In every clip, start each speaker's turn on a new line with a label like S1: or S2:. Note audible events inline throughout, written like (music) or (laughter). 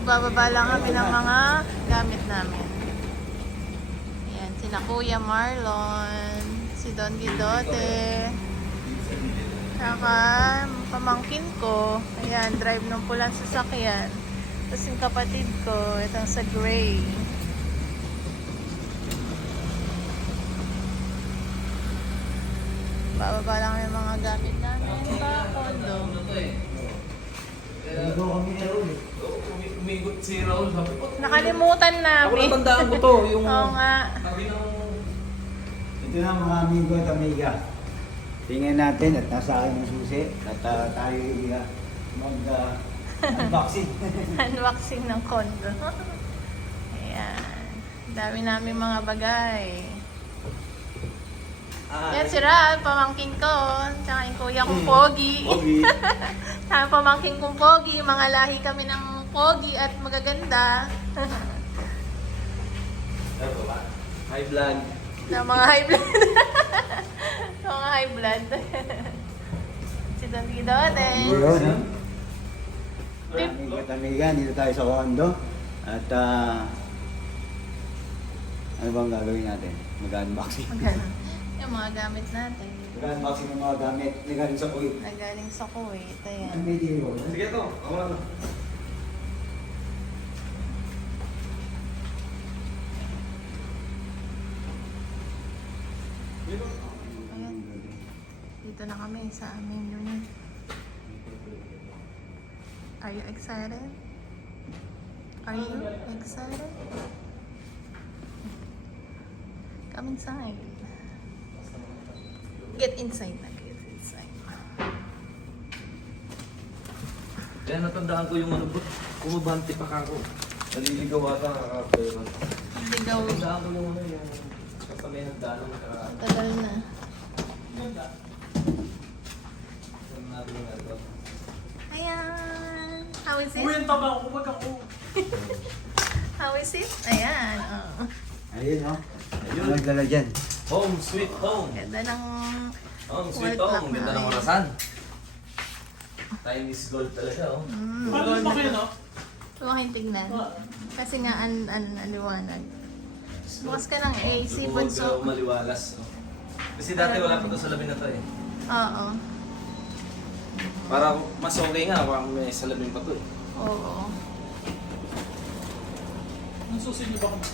S1: Bababa lang kami ng mga gamit namin. Ayan, sina Kuya Marlon, si Don Didote, saka pamangkin ko. Ayan, drive ng pulang sasakyan. Tapos yung kapatid ko, itong sa gray. Bababa lang yung mga gamit namin sa condo.
S2: Naligo kami na rin.
S3: Umi- Umigot si Raul. Sabi ko,
S1: Nakalimutan
S3: ako
S1: namin.
S3: natandaan ko to. Yung
S1: Oo nga.
S3: sabi ng...
S2: Ito na mga amigo at amiga. Tingnan natin at nasa akin ang susi at ah, tayo uh, mag ah, unboxing. (laughs) (laughs)
S1: Unboxing ng condo. (laughs) Ayan. Dami namin mga bagay.
S2: Ah,
S1: Yan si Ral, pamangkin ko. Tsaka yung kuya kong
S3: Hmm.
S1: Pogi.
S2: Pogi. (laughs)
S1: Tsaka pamangkin kong Pogi. Mga lahi kami ng Pogi at magaganda.
S3: High blood.
S1: na mga high blood. (laughs) Mga high blood. (laughs) si Don Guidote.
S2: Yun, amiga, dito tayo sa condo. At ah, ano bang gagawin natin? Mag-unboxing.
S1: Yung mga gamit natin.
S2: Mag-unboxing ng mga gamit na galing sa Kuwait.
S1: Nagaling sa Kuwait. Ayan.
S2: Ang video.
S3: Sige to. Ako lang.
S1: Ayan. Dito na kami sa aming unit. Are you excited? Are you excited? Come inside. Get inside na. Get inside.
S3: Kaya natandaan ko yung ano bro. Kumabante pa ka ako. Naliligaw ata kakapera.
S1: Ligaw.
S3: Natandaan ko yung ano yung sa kami nagdalong ka.
S1: Tagal na. Ayan. How is
S3: Uy,
S1: it?
S3: ang taba ako. Wag ako. (laughs)
S1: How is it? Ayan. Oh.
S2: Ayun, no?
S3: Ayun.
S2: Ano nagdala dyan?
S3: Home sweet home.
S1: Ganda ng...
S3: Home sweet
S1: clock
S3: home. Ganda ng orasan. Time is gold talaga oh.
S1: Mm,
S3: Ano ba kayo no?
S1: Huwag kayong tignan. Kasi nga an, an, aliwanag. Bukas ka ng AC,
S3: Huwag
S1: bunso.
S3: uh, maliwalas. oh. Kasi dati wala pa to sa labi na to eh.
S1: Oo.
S3: Para mas okay nga, parang may salamin pa to eh.
S1: Oo.
S3: Nasusin niyo ba kami?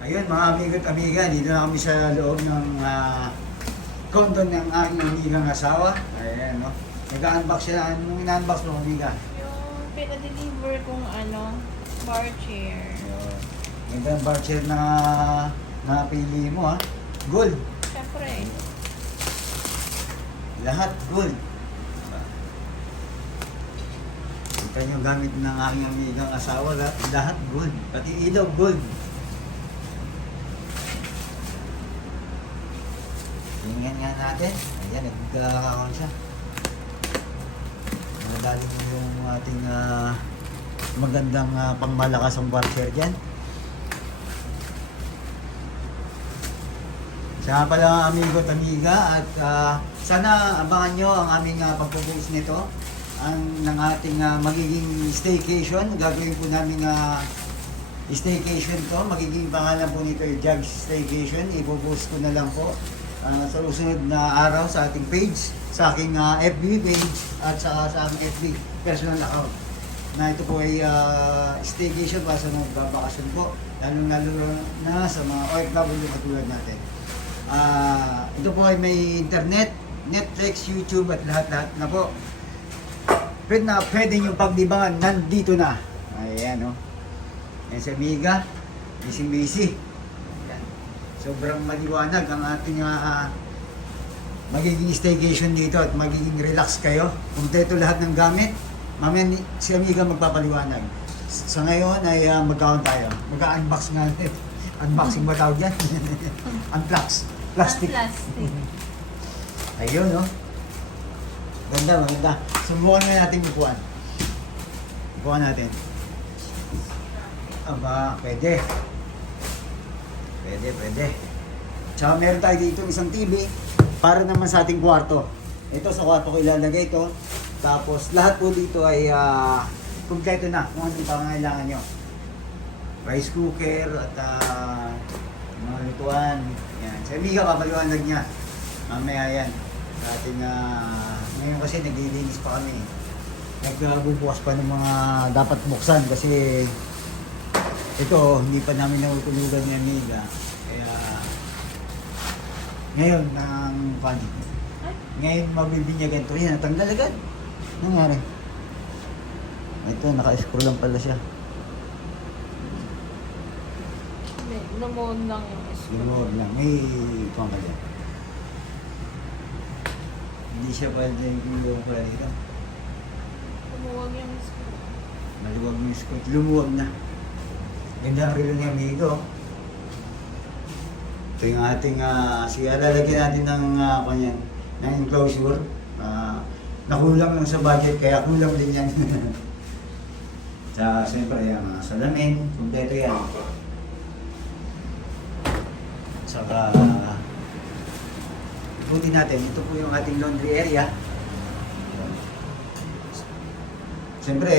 S2: Ayun, mga amigo at amiga, dito na kami sa loob ng ah, condo ng aking amigang asawa. Ayan, no? Nag-unbox siya. Anong ina-unbox mo, amiga?
S1: Yung pinadeliver kong ano, bar chair.
S2: Ayun. Ganda ang bar chair na napili mo, ha? Gold.
S1: Siyempre.
S2: Lahat gold. Kita niyo gamit ng aking amigang asawa, lahat, lahat gold. Pati ilaw, gold. Tingnan nga natin. Ayan, nagkakaon siya. Nadali mo yung ating ah, magandang uh, pangmalakas ang barcher dyan. Siya pala amigo at amiga at ah, sana abangan nyo ang aming uh, pagpupulis nito ang ng ating ah, magiging staycation. Gagawin po namin uh, staycation to. Magiging pangalan po nito ay Jugs Staycation. Ipopost ko na lang po ah, sa susunod na araw sa ating page, sa aking ah, FB page at sa, sa aking FB personal account. Na ito po ay ah, staycation para sa nagbabakasyon po. Lalo-lalo na sa mga OFW katulad natin. Ah, ito po ay may internet, Netflix, YouTube at lahat-lahat na po. Pwede na pwede nyo pagdibangan, nandito na. Ayan o. Oh. Yan si Amiga, busy-busy. Sobrang maliwanag ang ating ah, magiging staycation dito at magiging relax kayo. Kumpleto lahat ng gamit. Mamaya si Amiga magpapaliwanag. Sa ngayon ay uh, magkaon tayo. Mag-unbox nga. (laughs) Unboxing ba tawag yan? (laughs) Unbox. Plastic.
S1: Ah, plastic.
S2: Ayun, no? Ganda, maganda. Subukan na natin upuan. Upuan natin. Aba, pwede. Pwede, pwede. Tsaka meron tayo dito isang TV. para naman sa ating kwarto. Ito sa kwarto ko ilalagay ito. Tapos lahat po dito ay ah, kumpleto na kung anong pangangailangan nyo. Rice cooker at ah, mga lutuan. Yan. Sa Amiga, papaliwanag niya. Mamaya yan. Ating, ah, ngayon kasi naglilinis pa kami. Nagbubukas pa ng mga dapat buksan kasi ito, hindi pa namin natutulugan ni Amiga. Kaya, ngayon, ng pan. Ngayon, mabibinyagan to. Yan, natanggal agad. Nangyari. Ito, naka-scroll lang pala siya.
S1: Lumuhod lang yung screw.
S2: Lumuhod lang. May pang kaya. Hindi siya pwede yung pala dito.
S1: Lumuhod yung screw.
S2: Maluwag yung scroll. Lumuwag na. Ganda ang relo Amigo. Ito yung ating, ah, siya lalagyan natin ng, uh, kanyan, ng enclosure. Ah, nakulang lang sa budget, kaya kulang din yan. (laughs) Sa, siyempre, yung mga salamin, kumpleto yan. Saka, iputin natin, ito po yung ating laundry area. Siyempre,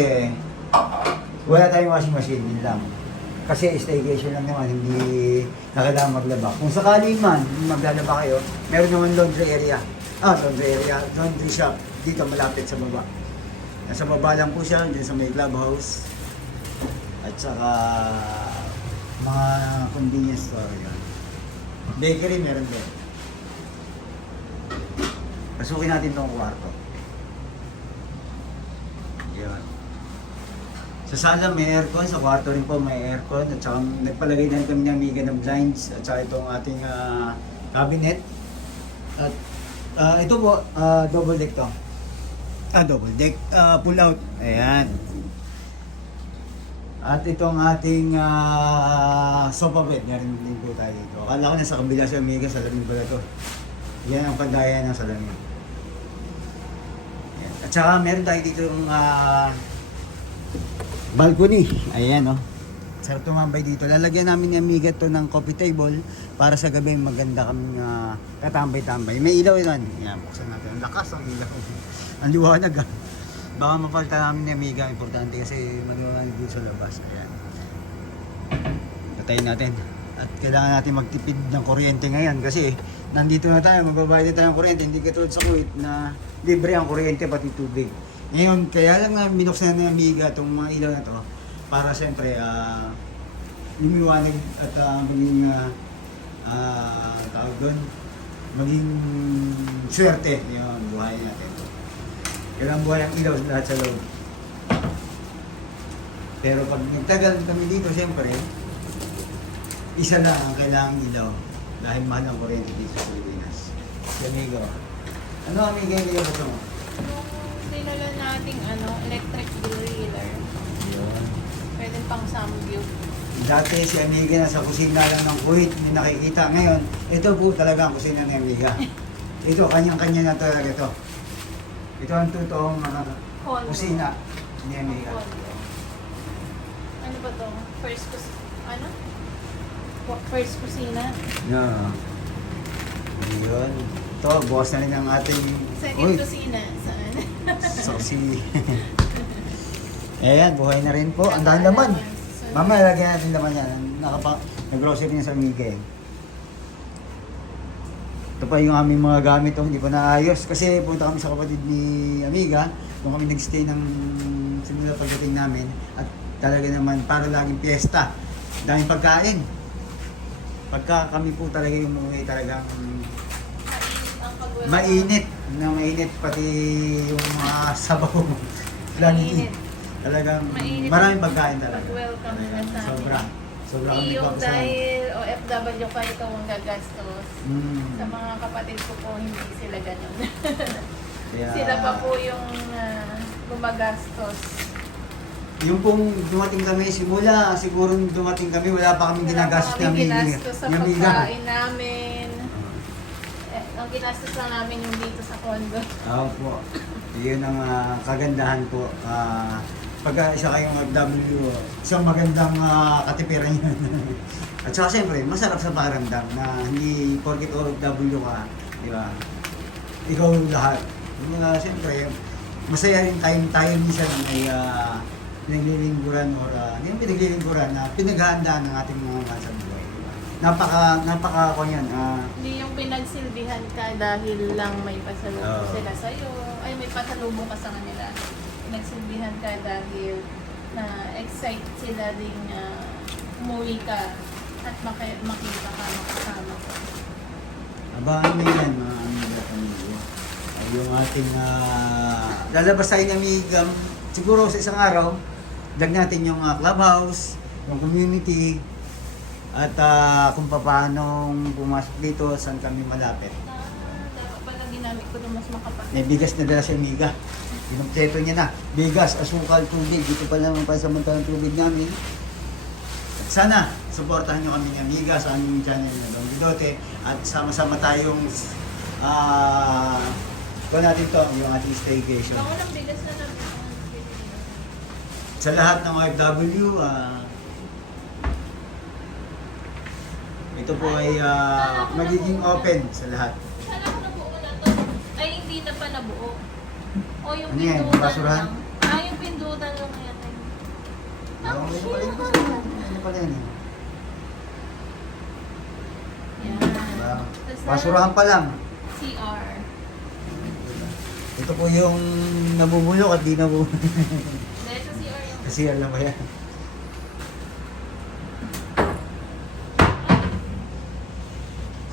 S2: wala tayong washing machine, yun lang. Kasi staycation lang naman, hindi na kailangan maglaba. Kung sakali man maglalaba kayo, meron naman laundry area. Ah, laundry area, laundry shop dito malapit sa baba. Nasa baba lang po siya, dyan sa may clubhouse. At saka mga convenience store yun. Bakery meron din. Pasukin natin tong kwarto. Yan. Sa sala may aircon, sa kwarto rin po may aircon at saka nagpalagay na kami ng Amiga ng blinds at saka itong ating ah, cabinet. At ah, ito po, ah, double deck to. Ah, double deck, ah, pull out. Ayan. At itong ating ah, sofa bed, meron din po tayo dito. Akala ko nasa kabila si Amiga, salamin pala to. Yan ang kagaya ng salamin. At saka meron tayo dito yung ah, balcony. Ayan, oh. Sarap tumambay dito. Lalagyan namin ni Amiga to ng coffee table para sa gabi maganda kaming ah, katambay-tambay. May ilaw yun. Yan, buksan natin. Ang lakas ang ilaw. (laughs) ang liwanag ah. Baka mapalta namin ni Amiga. Importante kasi maliwanag dito sa labas. Ayan. Patayin natin. At kailangan natin magtipid ng kuryente ngayon kasi nandito na tayo, magbabayad na tayo ng kuryente. Hindi katulad sa Kuwait na libre ang kuryente pati tubig. Ngayon, kaya lang na binuksan na ni Amiga itong mga ilaw na to para siyempre ah lumiwanag at ah, maging ah, ah, tawag doon, maging swerte yung buhay natin. Kailangan buhay ang ilaw lahat sa loob. Pero pag nagtagal kami dito, siyempre, isa lang ang kailangang ilaw dahil mahal ang kuryente dito sa Pilipinas. Si Amigo. Ano Amigo yung ilaw mo?
S1: Dinala nating ano, electric griller. Pwede pang samgyup.
S2: Dati si Amiga nasa kusina lang ng Kuwait, hindi nakikita. Ngayon, ito po talaga ang kusina ni Amiga. (laughs) Ito, kanyang-kanya na talaga ito. Ito ang totoong mga
S1: Condo.
S2: kusina ni Amiga.
S1: Condo. Ano ba to? First kus... Ano? First kusina.
S2: Yeah. Ayun. Ito, bukas na rin ang ating...
S1: Second
S2: Uy,
S1: kusina.
S2: Sa kusina. (laughs) Ayan, buhay na rin po. Ang dahil laman. Mamaya lagyan natin laman yan. Nakapa, nag-grocery na sa Amiga eh. Ito pa yung aming mga gamit oh, hindi pa naayos. Kasi punta kami sa kapatid ni Amiga. Doon kami nagstay ng simula pagdating namin. At talaga naman para laging piyesta. Daming pagkain. Pagka kami po talaga yung umuwi talagang
S1: Mainit ang pagwala.
S2: mainit. Na mainit pati yung mga sabaw. Lagi.
S1: Mainit.
S2: Talagang
S1: Mainit.
S2: maraming pagkain talaga.
S1: Pag-welcome nila sa amin.
S2: Sobra. Sobra kami
S1: Yung
S2: papasalamat.
S1: dahil OFW pa ito ang gagastos.
S2: Mm.
S1: Sa mga kapatid ko po, hindi sila ganun. (laughs)
S2: Kaya-
S1: sila pa po yung ah, gumagastos.
S2: Yung pong dumating kami, simula siguro nung dumating kami, wala pa kaming ginagastos
S1: Wala pa
S2: namin.
S1: kaming ginastos sa
S2: amiga.
S1: pagkain namin. Ang ginastos lang namin yung dito sa condo.
S2: Oo po. Yun ang ah, kagandahan po. Ah, pagka isa kayong OFW, isang magandang ah, katipiran yun. (laughs) At saka siyempre, masarap sa paramdam na hindi porkit OFW ka, di ba? ikaw lahat. Mga, siyempre, masaya rin tayong tayo minsan ay uh, pinaglilingkuran or uh, hindi yung pinaglilingkuran na pinaghahandaan ng ating mga mahal sa buhay. Diba? Napaka, napaka ko yan. ah,
S1: Hindi yung pinagsilbihan ka dahil lang may pasalubong
S2: Oo.
S1: sila sa'yo. Ay, may pasalubong ka sa kanila. Pinagsilbihan ka dahil na excite sila din uh, umuwi ka at maki- makita ka, makasama ka.
S2: Abangan mo yan, mga amiga pamilya. Ay yung ating, ah, lalabas tayo ng amigam, siguro sa isang araw, dag natin yung ah, clubhouse, yung community, at ah, kung paano pumasok dito, saan kami malapit.
S1: Pala ginamit ko na mas makapag...
S2: May bigas na dala si amiga. Pinumpleto niya na. Bigas, asukal, tubig. Dito pa naman pansamantalang tubig namin. At sana, supportahan niyo kami ni amiga sa aming channel na Don Bidote. At sama-sama tayong ah uh, natin to, yung ating staycation.
S1: Baka walang bigas na lang.
S2: Sa lahat ng OFW, ah, ito po ay ah, magiging open sa lahat.
S1: Sana ko nabuo na to. Ay, hindi na pa nabuo. O yung
S2: Ano yan,
S1: pindutan
S2: basurahan?
S1: lang. Ah, yung pindutan lang yan.
S2: Ano pala yun? Ano pala yun?
S1: Yan.
S2: Diba? Basurahan pa lang.
S1: CR.
S2: Ito po yung nabubulok at di nabubulok.
S1: Dahil sa CR yung...
S2: Kasi alam mo yan.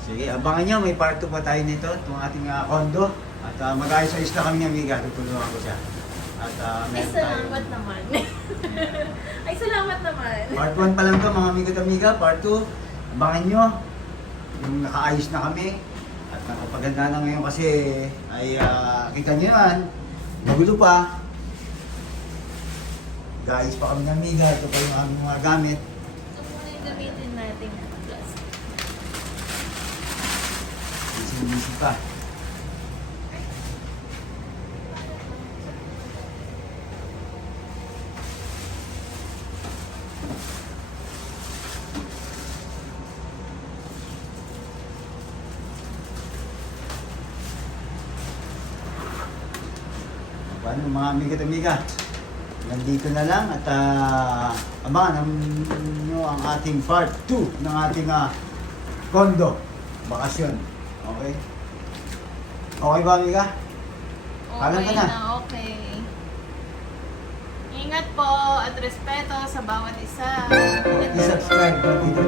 S2: Sige, abangan nyo. May part 2 pa tayo nito. Itong ating ah, kondo. At uh, mag-ayos-ayos na kami ng amiga. Tutulungan ko siya. At uh,
S1: Ay,
S2: meron tayo.
S1: salamat naman. (laughs) Ay, salamat naman.
S2: Part 1 pa lang to mga amigo at amiga. Part 2, abangan nyo. Yung nakaayos na kami. At nakapaganda na ngayon kasi ay ah, kita nyo yan. Magulo pa. Gaayos pa kami ng amiga. Ito pa yung aming mga gamit.
S1: Ito muna yung gamitin natin.
S2: Sinisip pa. Paano mga amiga at amiga? Nandito na lang at ah, abangan nyo ang ating part 2 ng ating ah, kondo, bakasyon. Okay? Okay ba, Mika? Alam ka na.
S1: okay. Ingat po at respeto sa bawat isa.
S2: Ingat na. Isubscribe ba dito?